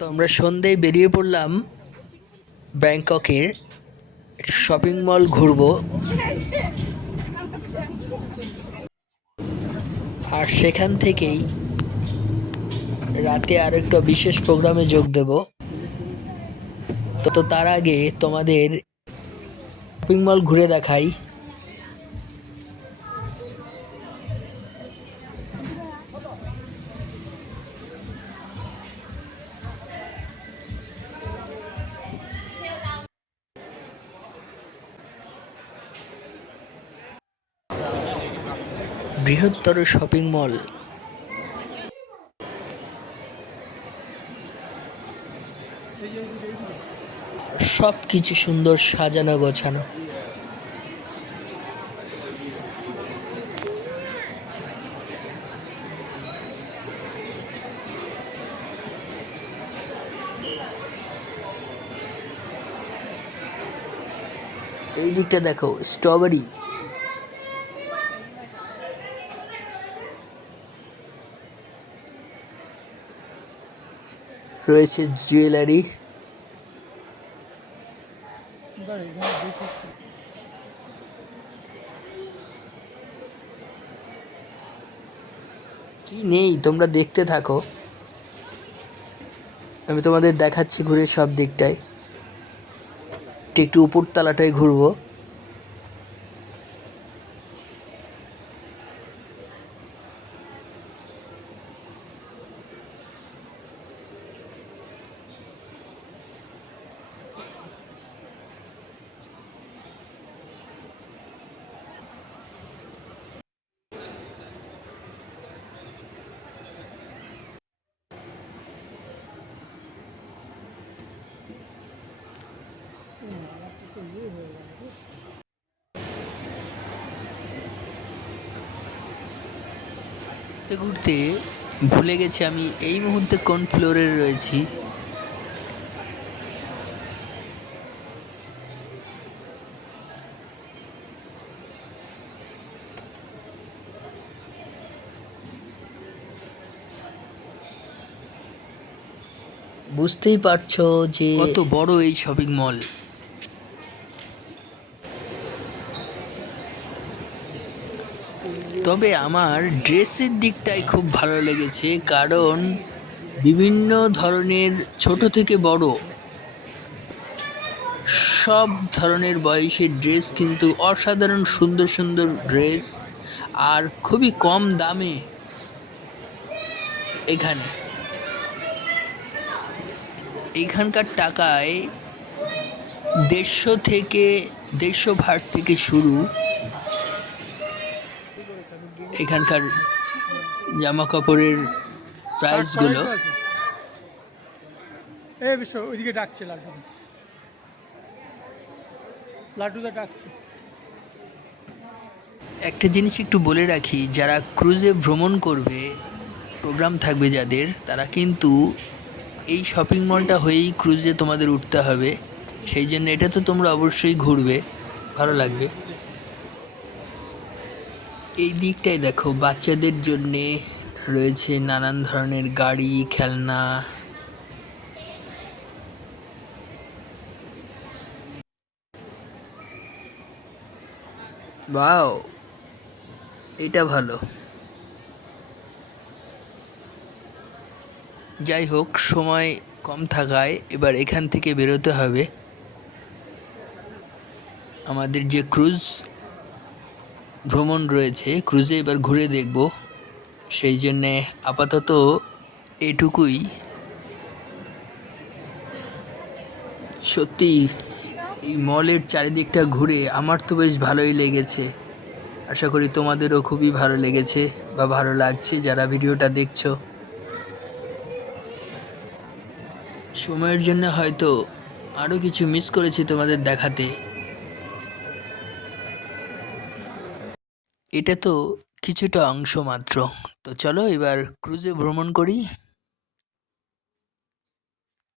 তো আমরা সন্ধ্যেয় বেরিয়ে পড়লাম ব্যাংককের শপিং মল ঘুরবো। আর সেখান থেকেই রাতে আর একটা বিশেষ প্রোগ্রামে যোগ দেব। তো তার আগে তোমাদের শপিং মল ঘুরে দেখাই। বৃহত্তর শপিং মল। সব কিছু সুন্দর সাজানো গোছানো। এই দিকটা দেখো স্ট্রবেরি। রয়েছে জুয়েলারি। কি নেই? তোমরা দেখতে থাকো। আমি তোমাদের দেখাচ্ছি ঘুরে সব দিকটায়। একটু উপর তলাটায় ঘুরবো ঘুরতে ঘুরতে ভুলে গেছি আমি, এই মুহূর্তে কোন ফ্লোরে রয়েছি? বুঝতেই পারছ যে কত বড় এই শপিং মল তবে আমার ড্রেসের দিকটাই খুব ভালো লেগেছে, কারণ বিভিন্ন ধরনের ছোট থেকে বড় সব ধরনের বয়সের ড্রেস কিন্তু অসাধারণ সুন্দর সুন্দর ড্রেস আর খুবই কম দামে এখানে। এখানকার টাকায় দেড়শো থেকে, দেড়শো ভাট থেকে শুরু এখানকার জামা কাপড়ের প্রাইসগুলো এই বিশ্ব ওইদিকে ডাকছে লাড্ডু। লাড্ডুদা ডাকছে। একটা জিনিস একটু বলে রাখি যারা ক্রুজে ভ্রমণ করবে প্রোগ্রাম থাকবে যাদের তারা কিন্তু এই শপিং মলটা হয়েই ক্রুজে তোমাদের উঠতে হবে। সেই জন্য এটা তো তোমরা অবশ্যই ঘুরবে ভালো লাগবে। এই দিকটাই দেখো, বাচ্চাদের জন্যে রয়েছে নানান ধরনের গাড়ি, খেলনা। বাও এটা ভালো। যাই হোক, সময় কম থাকায় এবার এখান থেকে বেরোতে হবে। আমাদের যে ক্রুজ ভ্রমণ রয়েছে ক্রুজে এবার ঘুরে দেখব। সেই জন্যে আপাতত এটুকুই। সত্যি, এই মলের চারিদিকটা ঘুরে আমার তো বেশ ভালোই লেগেছে। আশা করি তোমাদেরও খুবই ভালো লেগেছে বা ভালো লাগছে যারা ভিডিওটা দেখছ। সময়ের জন্য হয়তো আরও কিছু মিস করেছি তোমাদের দেখাতে। এটা তো কিছুটা অংশ মাত্র। তো চলো এবার ক্রুজে ভ্রমণ করি।